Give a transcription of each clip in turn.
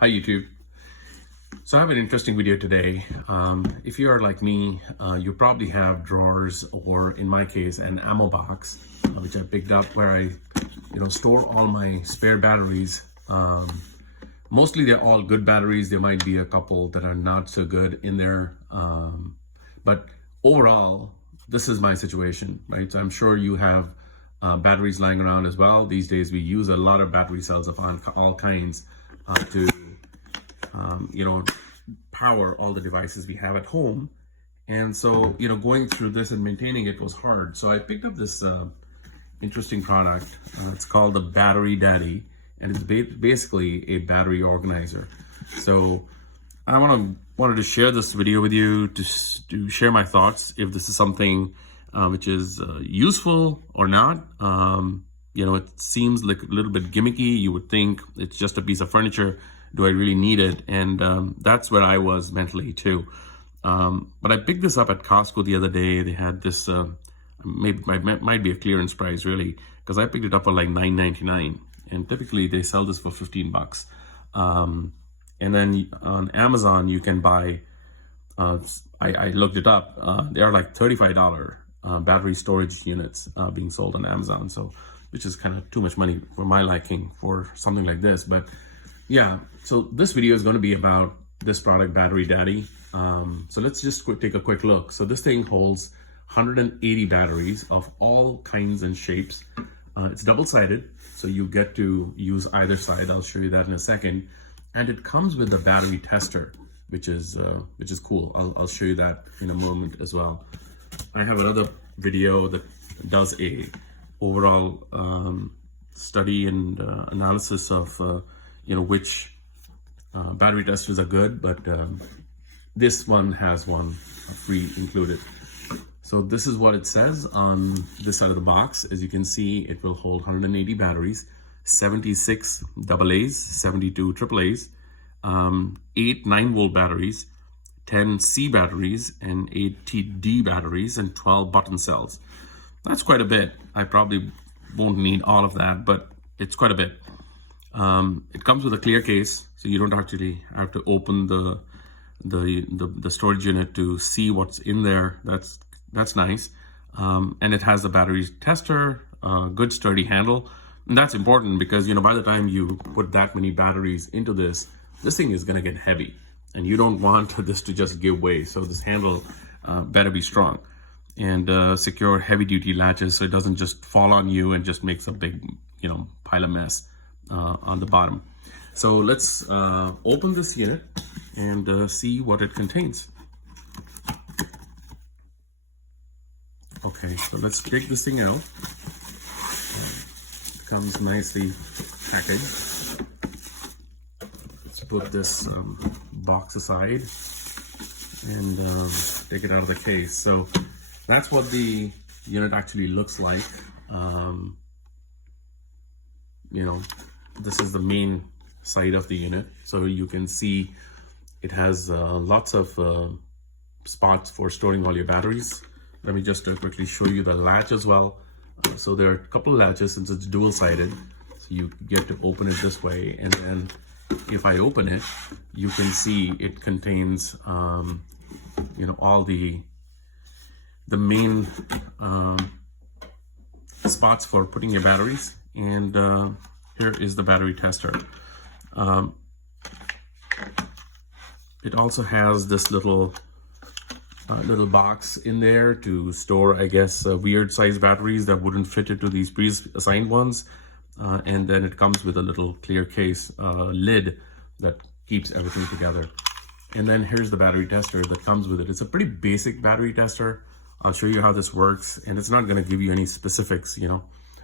Hi YouTube. So I have an interesting video today. If you are like me, you probably have drawers, or in my case, an ammo box, which I picked up where I, store all my spare batteries. Mostly they're all good batteries. There might be a couple that are not so good in there. But overall, this is my situation, right? So I'm sure you have batteries lying around as well. These days we use a lot of battery cells of all kinds to power all the devices we have at home. And so, going through this and maintaining it was hard. So I picked up this interesting product. It's called the Battery Daddy, and it's basically a battery organizer. So I wanted to share this video with you to share my thoughts, if this is something which is useful or not. It seems like a little bit gimmicky. You would think it's just a piece of furniture. Do I really need it? And that's where I was mentally too. But I picked this up at Costco the other day. They had this, might be a clearance price really, because I picked it up for like $9.99, and typically they sell this for $15. And then on Amazon you can buy, I looked it up, they are like $35 battery storage units being sold on Amazon. So, which is kind of too much money for my liking for something like this. But yeah, so this video is going to be about this product, Battery Daddy. So let's just take a quick look. So this thing holds 180 batteries of all kinds and shapes. It's double-sided, so you get to use either side. I'll show you that in a second. And it comes with a battery tester, which is cool. I'll show you that in a moment as well. I have another video that does a overall study and analysis of which battery testers are good, but this one has one free included. So this is what it says on this side of the box. As you can see, it will hold 180 batteries, 76 AAAs, 72 AAAs, 8 9-volt batteries, 10 C batteries, and 8 TD batteries, and 12 button cells. That's quite a bit. I probably won't need all of that, but it's quite a bit. It comes with a clear case, so you don't actually have to open the storage unit to see what's in there. That's nice. And it has the battery tester, good sturdy handle. And that's important because, by the time you put that many batteries into this thing is going to get heavy, and you don't want this to just give way. So this handle better be strong, and secure heavy duty latches so it doesn't just fall on you and just makes a big, pile of mess on the bottom. So let's open this unit and see what it contains. Okay, so let's take this thing out. It comes nicely packaged. Let's put this box aside and take it out of the case. So that's what the unit actually looks like. This is the main side of the unit. So you can see it has lots of spots for storing all your batteries. Let me just quickly show you the latch as well. So there are a couple of latches since it's dual-sided. So you get to open it this way, and then if I open it, you can see it contains all the main spots for putting your batteries. And here is the battery tester. It also has this little box in there to store, I guess, weird size batteries that wouldn't fit into these pre-assigned ones. And then it comes with a little clear case lid that keeps everything together. And then here's the battery tester that comes with it. It's a pretty basic battery tester. I'll show you how this works, and it's not going to give you any specifics,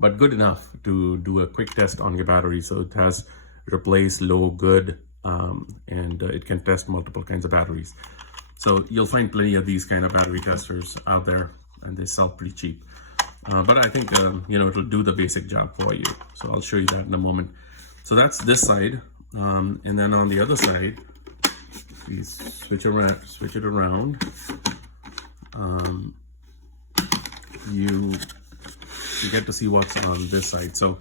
but good enough to do a quick test on your battery. So it has replace, low, good, and it can test multiple kinds of batteries. So you'll find plenty of these kind of battery testers out there, and they sell pretty cheap. But I think, it'll do the basic job for you. So I'll show you that in a moment. So that's this side. And then on the other side, we switch it around. You get to see what's on this side. So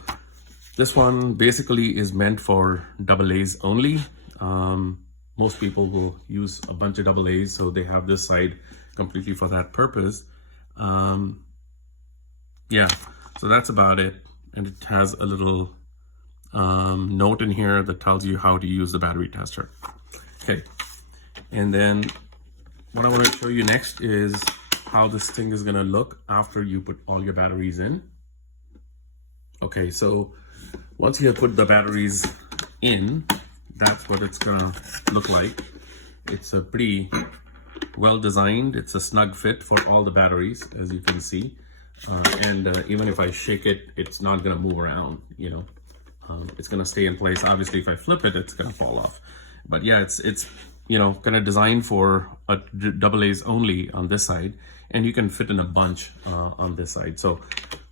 this one basically is meant for AA's only. Most people will use a bunch of AAAs, so they have this side completely for that purpose. Yeah, so that's about it. And it has a little note in here that tells you how to use the battery tester. Okay, and then what I want to show you next is how this thing is going to look after you put all your batteries in. Okay, so once you have put the batteries in, that's what it's gonna look like. It's a pretty well designed. It's a snug fit for all the batteries, as you can see. And even if I shake it, it's not gonna move around, you know. It's gonna stay in place. Obviously, if I flip it, it's gonna fall off. But yeah, it's you know, kind of designed for AAAs only on this side, and you can fit in a bunch on this side. So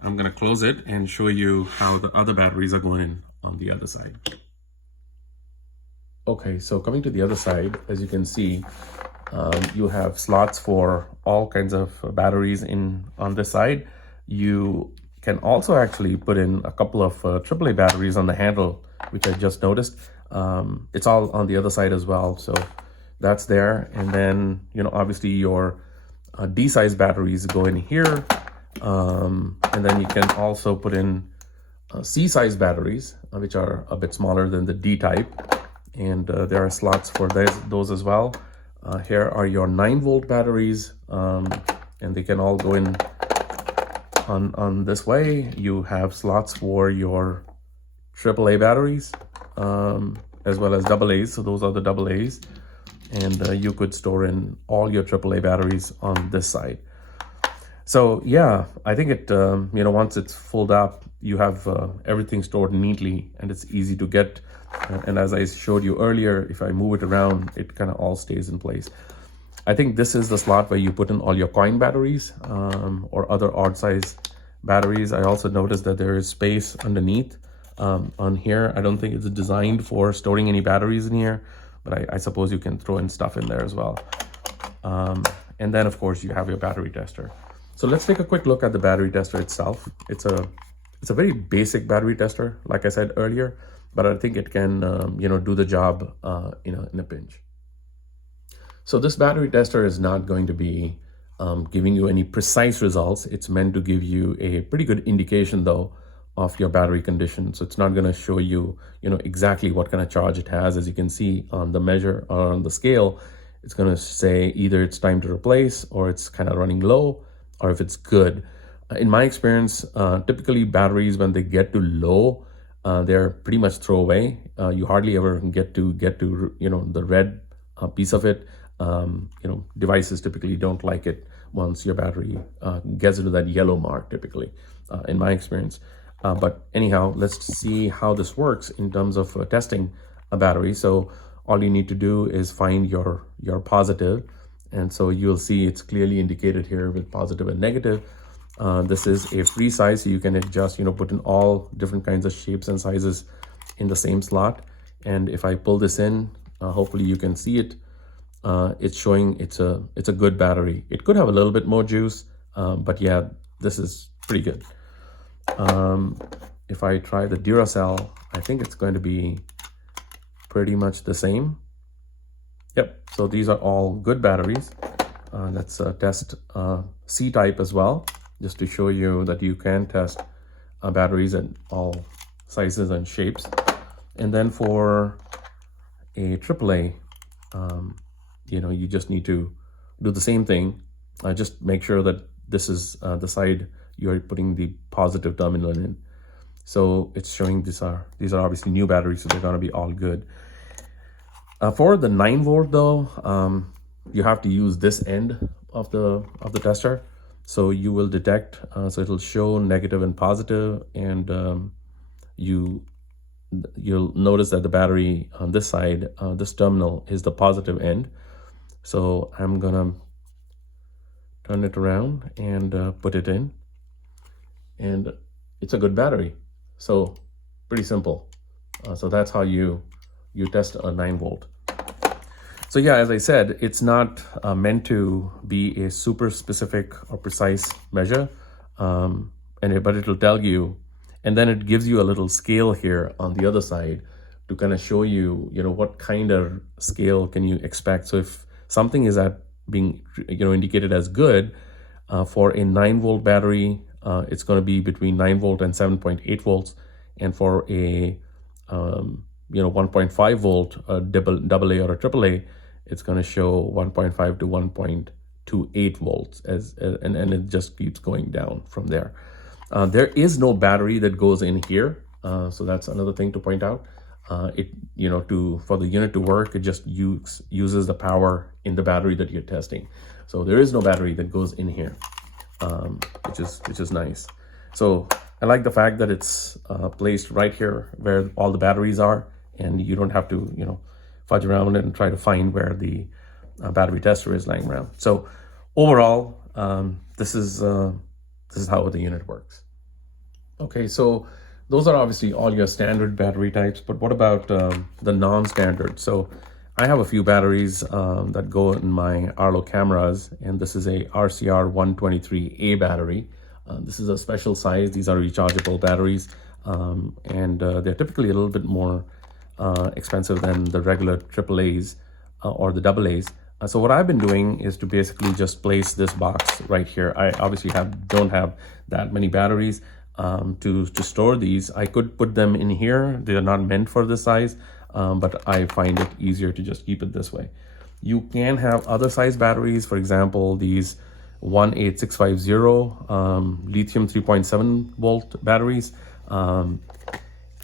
I'm gonna close it and show you how the other batteries are going in on the other side. Okay, so coming to the other side, as you can see, you have slots for all kinds of batteries on this side. You can also actually put in a couple of AAA batteries on the handle, which I just noticed. It's all on the other side as well, so that's there. And then, you know, obviously your D-size batteries go in here, and then you can also put in C-size batteries, which are a bit smaller than the D-type, and there are slots for those as well. Here are your 9-volt batteries, and they can all go in on this way. You have slots for your AAA batteries, as well as AAAs, so those are the AAAs, and you could store in all your AAA batteries on this side. So yeah, I think it, you know, once it's filled up, you have everything stored neatly and it's easy to get. And as I showed you earlier, if I move it around, it kind of all stays in place. I think this is the slot where you put in all your coin batteries or other odd size batteries. I also noticed that there is space underneath on here. I don't think it's designed for storing any batteries in here, but I suppose you can throw in stuff in there as well. And then of course you have your battery tester. So let's take a quick look at the battery tester itself. It's a very basic battery tester, like I said earlier, but I think it can, you know, do the job in a pinch. So this battery tester is not going to be giving you any precise results. It's meant to give you a pretty good indication, though, of your battery condition. So it's not going to show you, you know, exactly what kind of charge it has. As you can see on the measure or on the scale, it's going to say either it's time to replace, or it's kind of running low, or if it's good. In my experience, typically batteries, when they get to low, they're pretty much throwaway. You hardly ever get to you know, the red piece of it. You know, devices typically don't like it once your battery gets into that yellow mark, typically, in my experience. But anyhow, let's see how this works in terms of testing a battery. So all you need to do is find your positive, and so you'll see it's clearly indicated here with positive and negative. This is a free size, so you can adjust, you know, put in all different kinds of shapes and sizes in the same slot. And if I pull this in, hopefully you can see it. It's showing it's a good battery. It could have a little bit more juice, but yeah, this is pretty good. If I try the Duracell, I think it's going to be pretty much the same. Yep, so these are all good batteries. Let's test C-type as well, just to show you that you can test batteries in all sizes and shapes. And then for a AAA, you know, you just need to do the same thing. Just make sure that this is the side you're putting the positive terminal in. So it's showing these are obviously new batteries, so they're going to be all good. For the 9-volt though, you have to use this end of the tester. So you will detect, so it'll show negative and positive, and you'll notice that the battery on this side, this terminal is the positive end. So I'm gonna turn it around and put it in, and it's a good battery. So pretty simple. So that's how you test a 9-volt. So yeah, as I said, it's not meant to be a super specific or precise measure, but it'll tell you, and then it gives you a little scale here on the other side, to kind of show you, what kind of scale can you expect. So if something is at being, indicated as good, for a 9-volt battery, it's going to be between 9 volt and 7.8 volts. And for a, 1.5 volt AA or a AAA, it's going to show 1.5 to 1.28 volts and it just keeps going down from there. There is no battery that goes in here. So that's another thing to point out. For the unit to work, it just uses the power in the battery that you're testing. So there is no battery that goes in here, which is nice. So I like the fact that it's placed right here where all the batteries are, and you don't have to, fudge around it and try to find where the battery tester is lying around. So overall, this is how the unit works. Okay, so those are obviously all your standard battery types, but what about the non-standard? So I have a few batteries that go in my Arlo cameras, and this is a RCR 123A battery. This is a special size. These are rechargeable batteries, and they're typically a little bit more expensive than the regular AAAs or the AAs. So what I've been doing is to basically just place this box right here. I obviously don't have that many batteries to store these. I could put them in here. They are not meant for this size, but I find it easier to just keep it this way. You can have other size batteries, for example, these 18650 lithium 3.7 volt batteries.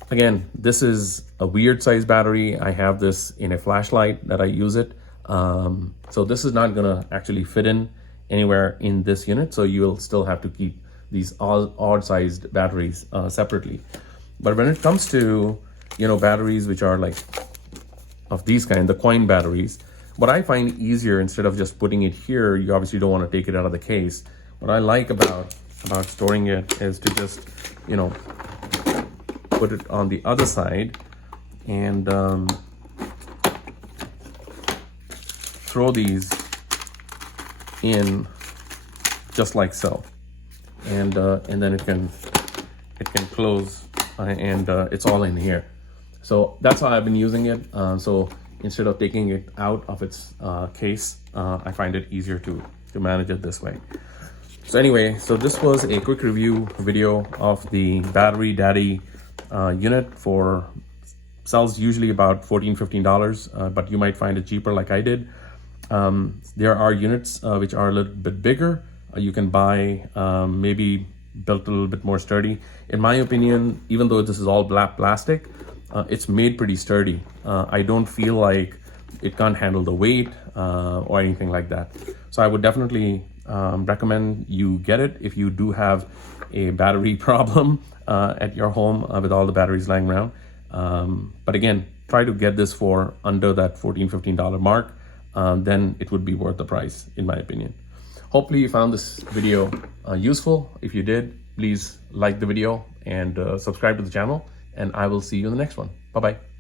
Again, this is a weird size battery. I have this in a flashlight that I use it. So this is not gonna actually fit in anywhere in this unit. So you'll still have to keep these odd sized batteries separately. But when it comes to, batteries which are like of these kind, the coin batteries, what I find easier, instead of just putting it here, you obviously don't want to take it out of the case. What I like about storing it is to just, put it on the other side and throw these in just like so, and then it can close, and it's all in here. So that's how I've been using it. So instead of taking it out of its case, I find it easier to manage it this way. So anyway, so this was a quick review video of the Battery Daddy unit. Sells usually about $14-15, but you might find it cheaper like I did. There are units which are a little bit bigger. You can buy maybe built a little bit more sturdy. In my opinion, even though this is all black plastic, it's made pretty sturdy. I don't feel like it can't handle the weight or anything like that. So I would definitely recommend you get it if you do have a battery problem at your home with all the batteries lying around. But again, try to get this for under that $14-15 mark. Then it would be worth the price, in my opinion. Hopefully you found this video useful. If you did, please like the video and subscribe to the channel, and I will see you in the next one. Bye-bye.